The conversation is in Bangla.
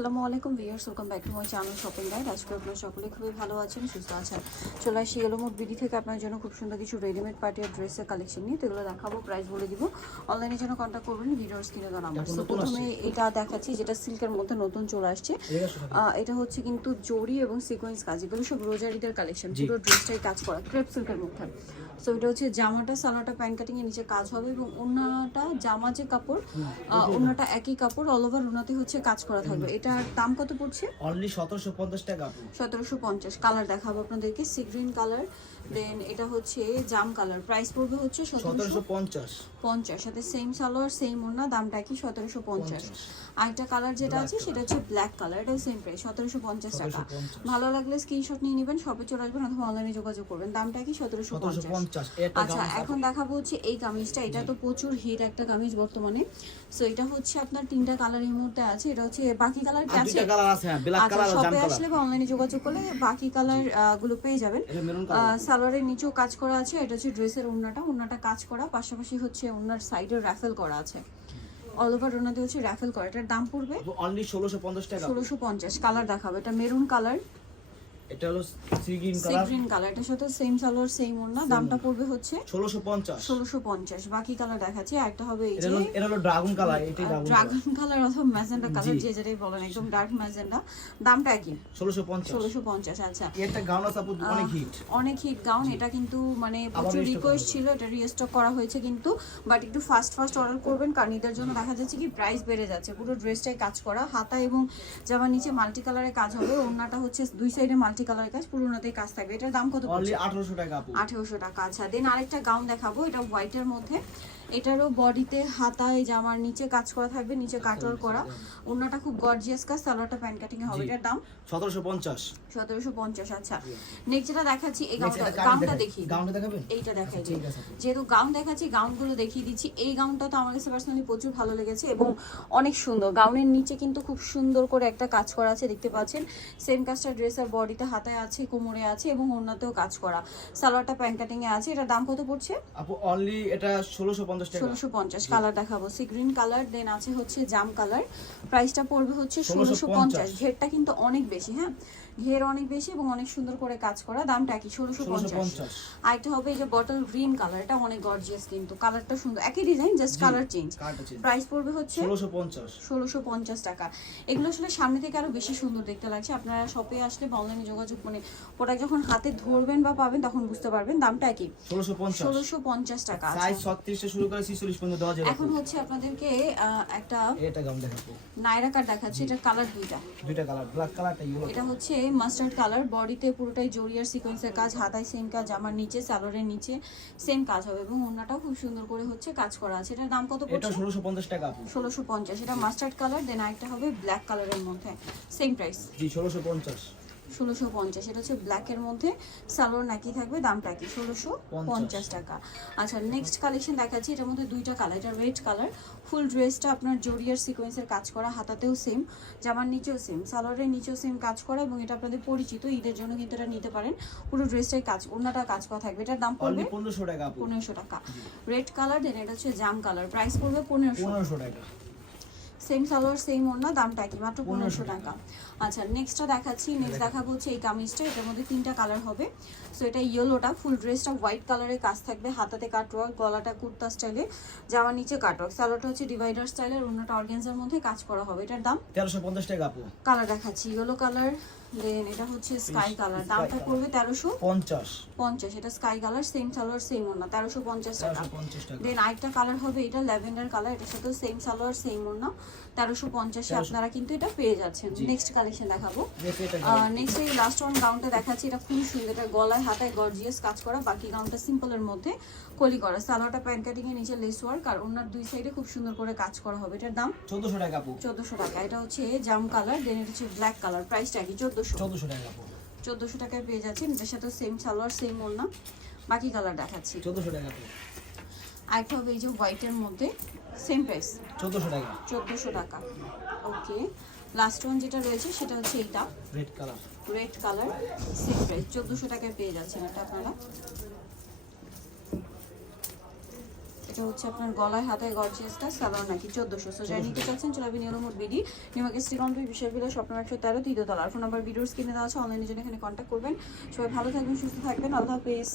আসসালামু আলাইকুম viewers, welcome back to my channel shopping guide. আজকে আপনারা সকলে খুবই ভালো আছেন, সুস্থ আছেন। চলে আসি এলোমোড বিডি থেকে আপনার জন্য খুব সুন্দর কিছু রেডিমেড পার্টি আর ড্রেসের কালেকশন নিয়ে, তো এগুলো দেখাবো, প্রাইস বলে দিব। অনলাইনে জন্য কন্ট্যাক্ট করবেন ভিডিওর স্ক্রিনে দেওয়া নাম্বার। তো প্রথমে এটা দেখাচ্ছি যেটা সিল্কের মধ্যে নতুন চলে আসছে। এটা হচ্ছে কিন্তু জরি এবং সিকোয়েন্স কাজ, এগুলো সব রোজারিদের কালেকশন, পুরো ড্রেসটাই কাজ করা ক্রেপ সিল্কের মধ্যে। সো এটা হচ্ছে জামাটা, সালোয়ারটা প্যান্ট কাটিং এর নিচে কাজ হবে এবং ওড়নাটা, জামা যে কাপড় ওড়নাটা একই কাপড়, অল ওভার ওড়নাতে হচ্ছে কাজ করা থাকবে। এটার দাম কত পড়ছে? অনলি 1750 টাকা। 1750। কালার দেখাবো আপনাদেরকে, সি গ্রিন কালার, দেন এটা হচ্ছে জাম কালার। প্রাইস পড়বে হচ্ছে 1750। সাথে সেম সালোয়ার সেম ওড়না, দামটা কি 1750। আরেকটা কালার যেটা আছে সেটা হচ্ছে ব্ল্যাক কালার, এটাও সেম প্রাইস 1750 টাকা। ভালো লাগলে স্ক্রিনশট নিয়ে নেবেন, শপে চলে আসবেন অথবা অনলাইনে যোগাযোগ করবেন। দামটা কি 1750। আচ্ছা, এখন দেখাবো হচ্ছে এই কামিজটা। এটা তো প্রচুর হিট একটা কামিজ বর্তমানে। সো এটা হচ্ছে আপনার তিনটা কালার এই মুহূর্তে আছে। এটা হচ্ছে বাকি কালার কি আছে? দুটো কালার আছে, হ্যাঁ, ব্ল্যাক কালার আর জাম শপে কালার। আসলে বা অনলাইনে যোগাযোগ করলে বাকি কালার গুলো পেয়ে যাবেন। সালোয়ারের নিচেও কাজ করা আছে। এটা হচ্ছে ড্রেসের ওড়নাটা কাজ করা, পাশাপাশি হচ্ছে ওড়নার সাইডে রাফেল করা আছে, অল ওভার ওড়নাতে হচ্ছে রাফেল করা। এটার দাম পড়বে অনলি 1650 টাকা। 1650। কালার দেখাবো, এটা মেরুন কালার, এটা হলো sea green sea green colour, এটার সাথে সেম সালোয়ার সেম ওড়না। দামটা পড়বে হচ্ছে 1650। বাকি কালার দেখাচ্ছি, একটা হবে এই যে এটা হলো ড্রাগন কালার, এটাই ড্রাগন কালার অথবা ম্যাজেন্ডা কালার, যে যেটাই বলেন, একদম ডার্ক ম্যাজেন্ডা। দামটা কি? 1650। আচ্ছা, এটা গাউন আছে আপু, অনেক হিট গাউন। এটা কিন্তু মানে প্রচুর রিকোয়েস্ট ছিল, এটা রিস্টক করা হয়েছে কিন্তু, বাট একটু ফাস্ট অর্ডার করবেন, কারণ এটার জন্য দেখা যাচ্ছে কি প্রাইস বেড়ে যাচ্ছে। পুরো ড্রেসটাই কাজ করা, হাতা এবং জামার নিচে মাল্টি কালারের কাজ হবে। ওড়নাটা হচ্ছে দুই সাইডে মাল্টি কালারের কাজ, পুরোনোতেই কাজ থাকবে। এটার দাম কত? অনলি 1800 টাকা আপু। 1800 টাকা। আচ্ছা, দেন আরেকটা গাউন দেখাবো, এটা হোয়াইটের মধ্যে। এটারও বডিতে হাতায় জামার নিচে কাজ করা থাকবে, নিচে কাটওয়ার করা। ওড়নাটা খুব গর্জিয়াস কাজ, সালোয়ারটা প্যান্ট কাটিং এ হবে। এটার দাম 1750। আচ্ছা, নেক্সট যেটা দেখাচ্ছি এই গাউনটা দেখি, গাউনটা দেখাবেন? এইটা দেখাই দিই। যেহেতু গাউন দেখাচ্ছি, গাউনগুলো দেখিয়ে দিচ্ছি। এই গাউনটা তো আমার কাছে পার্সোনালি প্রচুর ভালো লেগেছে এবং অনেক সুন্দর। গাউনের নিচে কিন্তু খুব সুন্দর করে একটা কাজ করা আছে, দেখতে পাচ্ছেন। সেম কাজটা ড্রেসের বডিতে, হাতায় আছে, কোমরে আছে এবং ওড়নাতেও কাজ করা। সালোয়ারটা প্যান্ট কাটিং এ আছে। এটার দাম কত পড়ছে? আপু অনলি এটা 1650 টাকা। 1650। কালার দেখাবো, সি গ্রিন কালার, দেন আছে হচ্ছে জাম কালার। প্রাইসটা পড়বে হচ্ছে 1650। ঘেরটা কিন্তু অনেক বেশি, হ্যাঁ, ঘের অনেক বেশি এবং অনেক সুন্দর করে কাজ করা। দামটা কি? 1650। আরেকটা হবে এই যে বটল গ্রিন কালার, এটা অনেক গর্জিয়াস, কিন্তু কালারটা সুন্দর, একই design, just colour change. Price পড়বে হচ্ছে 1650 টাকা। এগুলো আসলে সামনে থেকে আরো বেশি সুন্দর দেখতে লাগছে। আপনারা শপে আসলে বা অনলাইনে যোগাযোগ, মানে প্রোডাক্ট যখন হাতে ধরবেন বা পাবেন তখন বুঝতে পারবেন। দামটা কি? 1650 টাকা। সাইজ 36 থেকে শুরু করে 46 পর্যন্ত দেওয়া যাবে। এখন হচ্ছে আপনাদেরকে একটা এটা গাউন দেখাবো, নায়রা কাট দেখাচ্ছি। এটা কালার দুইটা কালার, ব্ল্যাক কালারটা ইয়েলো। এটা হচ্ছে মাস্টার্ড কালার, বডিতে পুরোটাই জরি আর সিকোয়েন্সের কাজ, হাতায় সেম কাজ, আমার নিচে সালোয়ারের নিচে সেম কাজ হবে এবং ওড়নাটাও খুব সুন্দর করে হচ্ছে কাজ করা আছে। এটার দাম কত পড়ছে? এটা 1650 টাকা আপু। 1650। এটা মাস্টার্ড কালার, দেন আরেকটা হবে ব্ল্যাক কালারের মধ্যে, সেম প্রাইস। জি 1650। 1650। এটা হচ্ছে ব্ল্যাকের মধ্যে, সালোয়ার নাকি থাকবে। দামটা কি? 1650 টাকা। আচ্ছা, নেক্সট কালেকশন দেখাচ্ছি। এটার মধ্যে দুইটা কালার, এটা রেড কালার। ফুল ড্রেসটা আপনার জরিয়ার সিকোয়েন্সের কাজ করা, হাতাতেও সেম, জামার নিচেও সেম, সালোয়ারের নিচেও সেম কাজ করা এবং এটা আপনাদের পরিচিত, ঈদের জন্য কিন্তু এটা নিতে পারেন। পুরো ড্রেসটাই কাজ, ওড়নাটা কাজ করা থাকবে। এটার দাম পড়বে 1500 টাকা। 1500 টাকা। রেড কালার, দেন এটা হচ্ছে জাম কালার। প্রাইস পড়বে 1500 টাকা। সেম সালোয়ার সেম ওড়না, দামটা কি? মাত্র 1500 টাকা। আচ্ছা, নেক্সটটা দেখাচ্ছি। নেক্সট দেখাবো হচ্ছে এই কামিজটা। এটার মধ্যে তিনটা কালার হবে। সো এটা ইয়েলোটা, ফুল ড্রেসটা হোয়াইট কালারের কাজ থাকবে, হাতাতে কাটওয়ার্ক, গলাটা কুর্তা স্টাইলে, জামার নিচে কাটওয়ার্ক, সালোয়ারটা হচ্ছে ডিভাইডার স্টাইলের, ওড়নাটা অর্গানজার মধ্যে কাজ করা হবে। এটার দাম 1350 টাকা আপু। কালার দেখাচ্ছি, ইয়েলো কালার, দেন এটা হচ্ছে স্কাই কালার। দামটা পড়বে 1350। এটা sky colour, same salwar same ওড়না, 1350 টাকা। দেন আরেকটা কালার হবে এটা ল্যাভেন্ডার কালার, এটার সাথে সেম সালোয়ার সেম ওড়না, 1350 আপনারা কিন্তু এটা পেয়ে যাচ্ছেন। নেক্সট কালেকশন দেখাবো। নেক্সট এই লাস্ট ওয়ান গাউনটা দেখাচ্ছি। এটা খুব সুন্দর, এটা গলায় হাতায় গর্জিয়াস কাজ করা, বাকি গাউনটা সিম্পলের মধ্যে কলি করা, সালোয়ারটা প্যান্ট কাটিং এর নিচে লেস ওয়ার্ক আর ওনার দুই সাইডে খুব সুন্দর করে কাজ করা হবে। এটার দাম 1400 টাকা আপু। 1400 টাকা। এটা হচ্ছে জাম কালার, দেন এটা হচ্ছে ব্ল্যাক কালার। প্রাইসটা কি? 1400 টাকা আপু। 1400 টাকায় পেয়ে যাচ্ছেন। এটার সাথে সেম সালোয়ার সেম ওড়না। বাকি কালার দেখাচ্ছি। 1400 টাকা আপু। আরেকটা হবে এই যে হোয়াইটের মধ্যে, সেম প্রাইস 1400 টাকা। 1400 টাকা। ওকে, লাস্ট ওয়ান যেটা রয়েছে সেটা হচ্ছে এইটা রেড কালার, সেম প্রাইস 1400 টাকায় পেয়ে যাচ্ছেন। এটা আপনারা এটা হচ্ছে আপনার গলায় হাতায় গর্জিয়াসটা সালোয়ার নাকি 1400। সো যাই নিতে চাচ্ছেন চলে আসবেন yellow mode BD new market street on 2 Bishal shop number 113 তৃতীয় তলা। ফোন নাম্বার ভিডিওর স্ক্রিনে দেওয়া আছে, অনলাইনে জন্য এখানে কন্ট্যাক্ট করবেন। সবাই ভালো থাকবেন, সুস্থ থাকবেন, আল্লাহ হাফেজ।